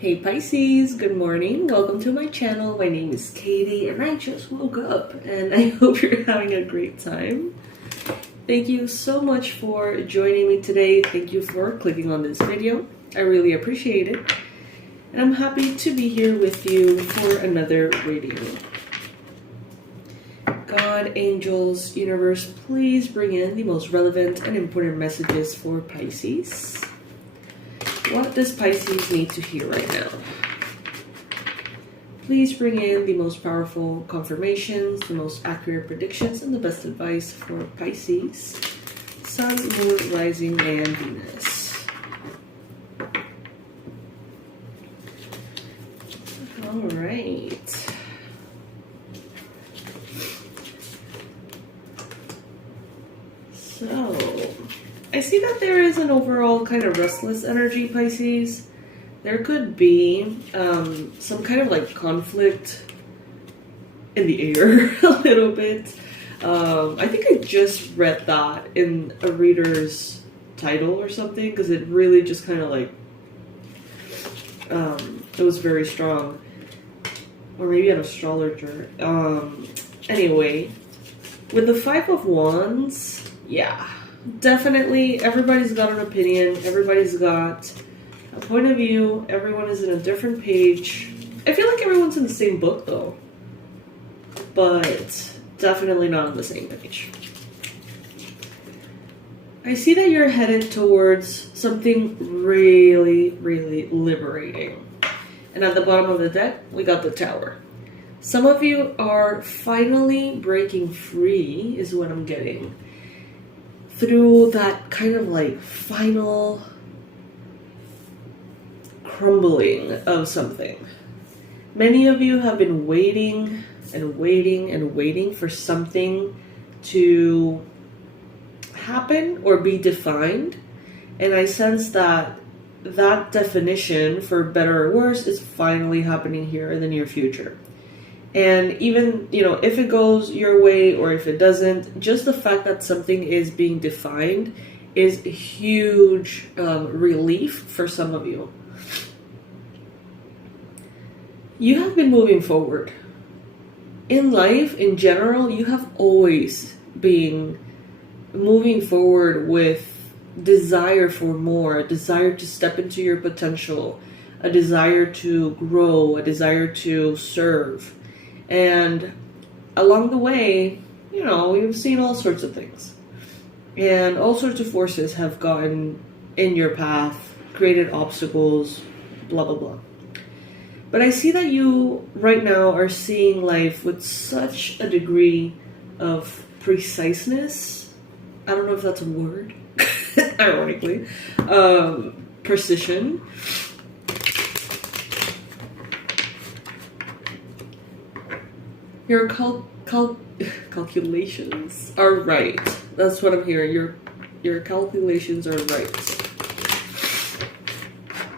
Hey Pisces, good morning. Welcome to my channel. My name is Katie and I just woke up and I hope you're having a great time. Thank you so much for joining me today. Thank you for clicking on this video. I really appreciate it. And I'm happy to be here with you for another reading. God, angels, universe, please bring in the most relevant and important messages for Pisces. What does Pisces need to hear right now? Please bring in the most powerful confirmations, the most accurate predictions, and the best advice for Pisces, Sun, Moon, Rising, and Venus. All right. So, I see that there is an overall kind of restless energy, Pisces. There could be some kind of like conflict in the air a little bit. I think I just read that in a reader's title or something because it really just kind of like, it was very strong. Or maybe an astrologer. Anyway, with the Five of Wands, yeah. Definitely, everybody's got an opinion, everybody's got a point of view, everyone is in a different page. I feel like everyone's in the same book though, but definitely not on the same page. I see that you're headed towards something really, really liberating. And at the bottom of the deck, we got the Tower. Some of you are finally breaking free, is what I'm getting. Through that kind of like final crumbling of something. Many of you have been waiting and waiting and waiting for something to happen or be defined. And I sense that that definition, for better or worse, is finally happening here in the near future. And even, you know, if it goes your way or if it doesn't, just the fact that something is being defined is a huge relief for some of you. You have been moving forward. In life, in general, you have always been moving forward with desire for more, a desire to step into your potential, a desire to grow, a desire to serve. And along the way, you know, we've seen all sorts of things. And all sorts of forces have gotten in your path, created obstacles, blah, blah, blah. But I see that you right now are seeing life with such a degree of preciseness. I don't know if that's a word, ironically. Precision. Your calculations are right. That's what I'm hearing. Your calculations are right.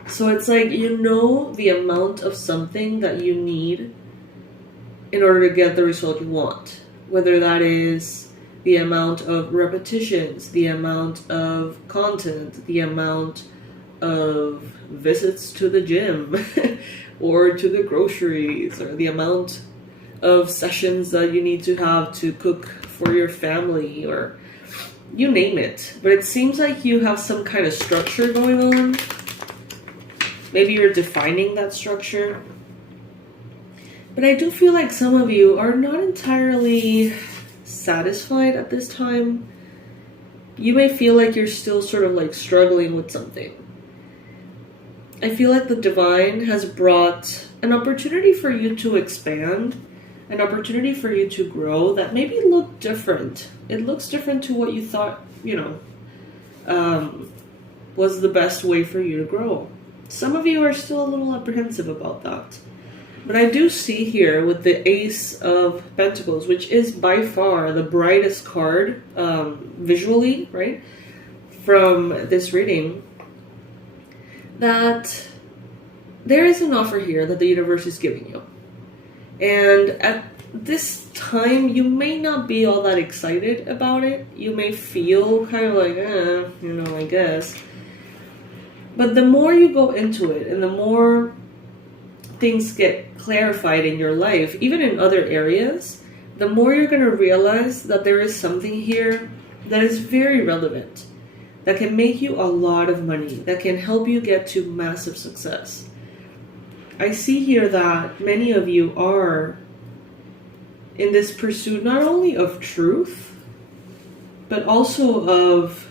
So it's like you know the amount of something that you need in order to get the result you want. Whether that is the amount of repetitions, the amount of content, the amount of visits to the gym or to the groceries, or the amount of sessions that you need to have to cook for your family, or you name it. But it seems like you have some kind of structure going on. Maybe you're defining that structure. But I do feel like some of you are not entirely satisfied at this time. You may feel like you're still sort of like struggling with something. I feel like the divine has brought an opportunity for you to expand, an opportunity for you to grow that maybe look different. It looks different to what you thought, you know, was the best way for you to grow. Some of you are still a little apprehensive about that. But I do see here with the Ace of Pentacles, which is by far the brightest card visually, right, from this reading, that there is an offer here that the universe is giving you. And at this time, you may not be all that excited about it. You may feel kind of like, you know, I guess. But the more you go into it and the more things get clarified in your life, even in other areas, the more you're going to realize that there is something here that is very relevant, that can make you a lot of money, that can help you get to massive success. I see here that many of you are in this pursuit not only of truth, but also of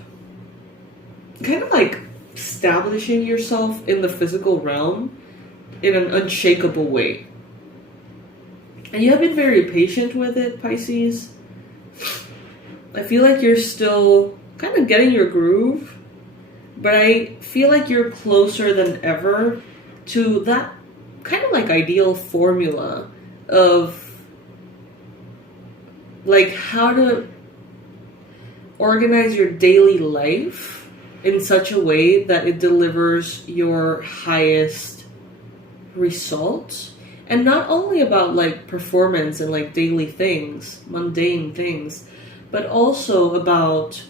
kind of like establishing yourself in the physical realm in an unshakable way. And you have been very patient with it, Pisces. I feel like you're still kind of getting your groove, but I feel like you're closer than ever to that kind of like ideal formula of like how to organize your daily life in such a way that it delivers your highest results. And not only about like performance and like daily things, mundane things, but also about,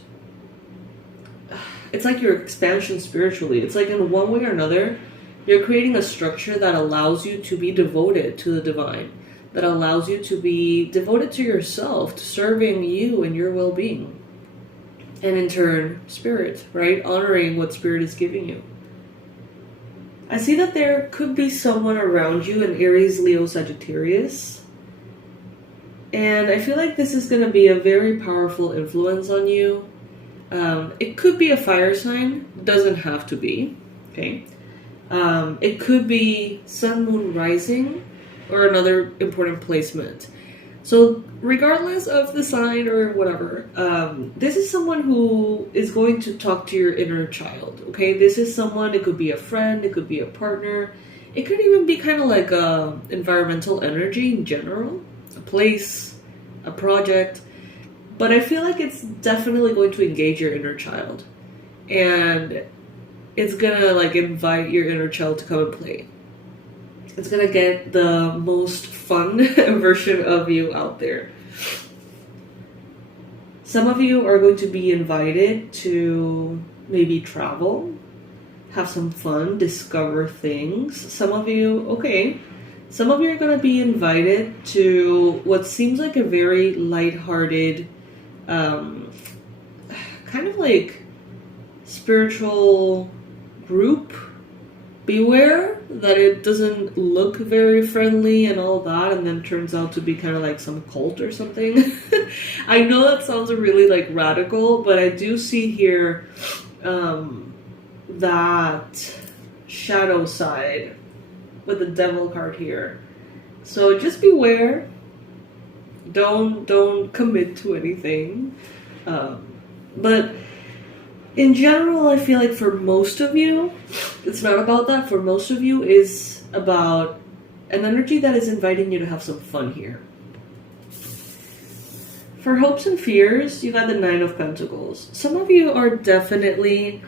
it's like your expansion spiritually. It's like in one way or another, you're creating a structure that allows you to be devoted to the divine, that allows you to be devoted to yourself, to serving you and your well-being. And in turn, spirit, right? Honoring what spirit is giving you. I see that there could be someone around you in Aries, Leo, Sagittarius. And I feel like this is going to be a very powerful influence on you. It could be a fire sign. It doesn't have to be. Okay. It could be sun, moon, rising, or another important placement. So regardless of the sign or whatever, this is someone who is going to talk to your inner child, okay? This is someone, it could be a friend, it could be a partner. It could even be kind of like a environmental energy in general, a place, a project. But I feel like it's definitely going to engage your inner child. And it's gonna like invite your inner child to come and play. It's gonna get the most fun version of you out there. Some of you are going to be invited to maybe travel, have some fun, discover things. Some of you are gonna be invited to what seems like a very lighthearted, kind of like spiritual group. Beware that it doesn't look very friendly and all that, and then turns out to be kind of like some cult or something. I know that sounds really like radical, but I do see here that shadow side with the devil card here. So just beware. Don't commit to anything. But in general, I feel like for most of you, it's not about that. For most of you, is about an energy that is inviting you to have some fun here. For hopes and fears, you got the 9 of Pentacles. Some of you are definitely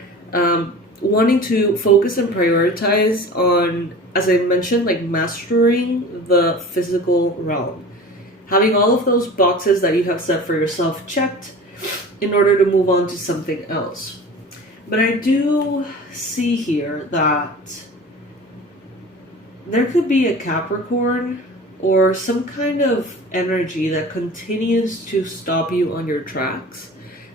wanting to focus and prioritize on, as I mentioned, like mastering the physical realm. Having all of those boxes that you have set for yourself checked in order to move on to something else. But I do see here that there could be a Capricorn or some kind of energy that continues to stop you on your tracks,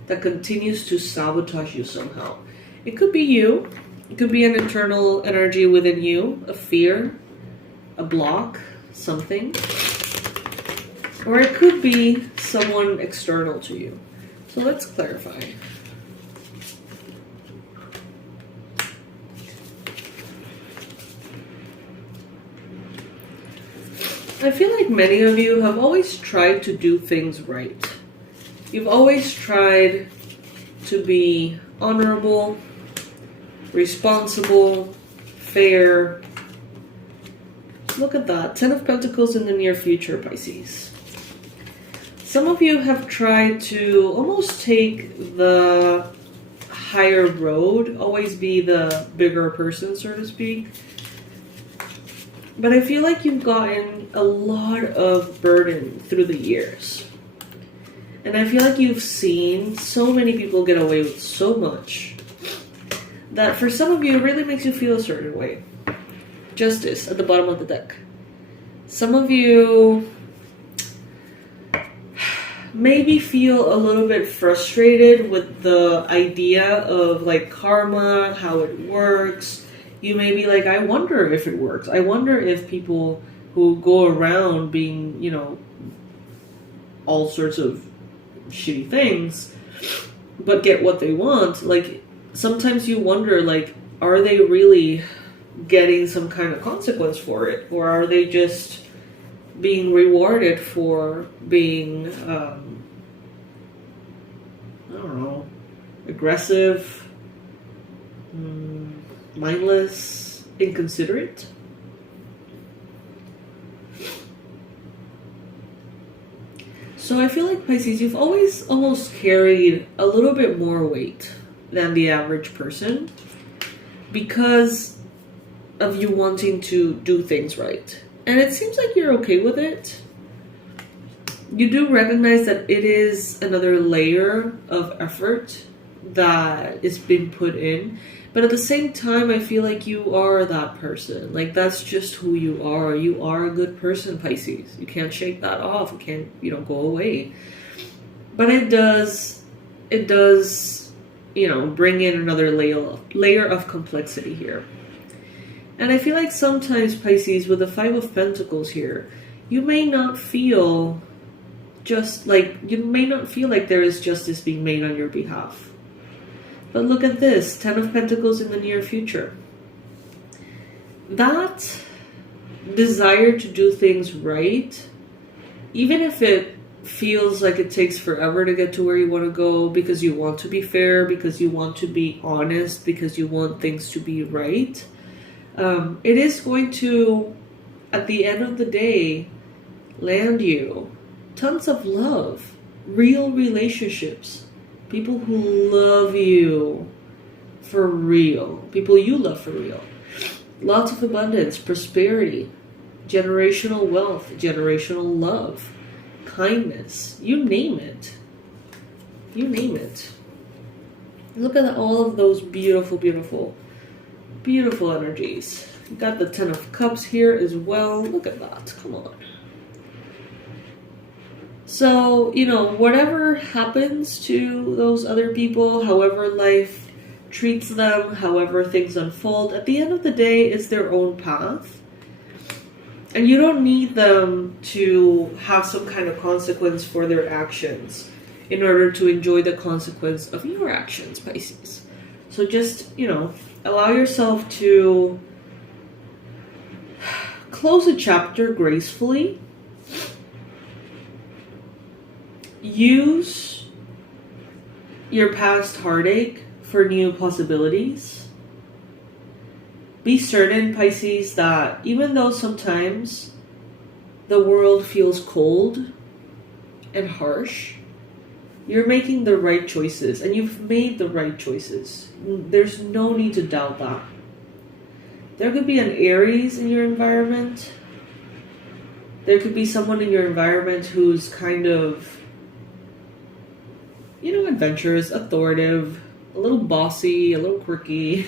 that continues to sabotage you somehow. It could be you. It could be an internal energy within you, a fear, a block, something. Or it could be someone external to you. So let's clarify. I feel like many of you have always tried to do things right. You've always tried to be honorable, responsible, fair. Look at that. 10 of Pentacles in the near future, Pisces. Some of you have tried to almost take the higher road, always be the bigger person, so to speak. But I feel like you've gotten a lot of burden through the years. And I feel like you've seen so many people get away with so much that for some of you, it really makes you feel a certain way. Justice at the bottom of the deck. Some of you maybe feel a little bit frustrated with the idea of like karma, how it works. You may be like, I wonder if it works. I wonder if people who go around being, you know, all sorts of shitty things, but get what they want, like, sometimes you wonder, like, are they really getting some kind of consequence for it? Or are they just being rewarded for being, I don't know, aggressive, mindless, inconsiderate? So I feel like, Pisces, you've always almost carried a little bit more weight than the average person because of you wanting to do things right. And it seems like you're okay with it. You do recognize that it is another layer of effort that is being put in. But at the same time, I feel like you are that person. Like, that's just who you are. You are a good person, Pisces. You can't shake that off. You can't, you know, go away. But it does, you know, bring in another layer of complexity here. And I feel like sometimes, Pisces, with the Five of Pentacles here, you may not feel like there is justice being made on your behalf. But look at this, 10 of Pentacles in the near future. That desire to do things right, even if it feels like it takes forever to get to where you want to go because you want to be fair, because you want to be honest, because you want things to be right, it is going to, at the end of the day, land you tons of love, real relationships, people who love you for real, people you love for real, lots of abundance, prosperity, generational wealth, generational love, kindness, you name it. You name it. Look at all of those beautiful, beautiful, beautiful energies. You got the 10 of Cups here as well. Look at that. Come on. So, you know, whatever happens to those other people, however life treats them, however things unfold, at the end of the day, it's their own path. And you don't need them to have some kind of consequence for their actions in order to enjoy the consequence of your actions, Pisces. So just, you know, allow yourself to close a chapter gracefully. Use your past heartache for new possibilities. Be certain, Pisces, that even though sometimes the world feels cold and harsh, you're making the right choices, and you've made the right choices. There's no need to doubt that. There could be an Aries in your environment. There could be someone in your environment who's kind of, you know, adventurous, authoritative, a little bossy, a little quirky.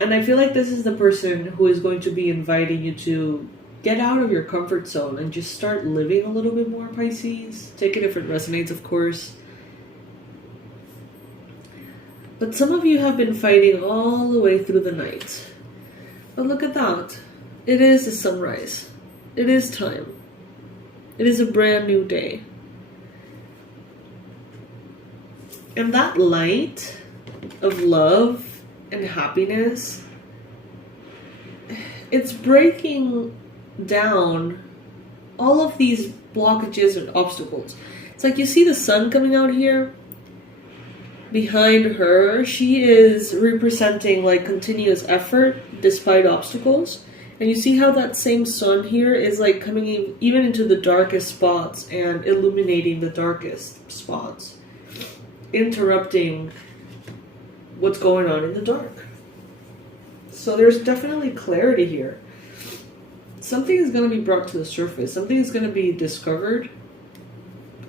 And I feel like this is the person who is going to be inviting you to get out of your comfort zone and just start living a little bit more, Pisces. Take it if it resonates, of course. But some of you have been fighting all the way through the night. But look at that. It is a sunrise. It is time. It is a brand new day. And that light of love and happiness, it's breaking down all of these blockages and obstacles. It's like you see the sun coming out here. Behind her, she is representing like continuous effort despite obstacles. And you see how that same sun here is like coming in, even into the darkest spots and illuminating the darkest spots, interrupting what's going on in the dark. So there's definitely clarity here. Something is going to be brought to the surface. Something is going to be discovered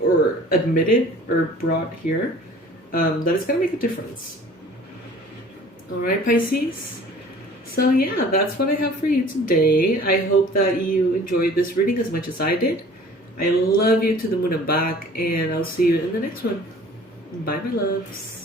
or admitted or brought here that is going to make a difference. All right, Pisces? So yeah, that's what I have for you today. I hope that you enjoyed this reading as much as I did. I love you to the moon and back, and I'll see you in the next one. Bye, my loves.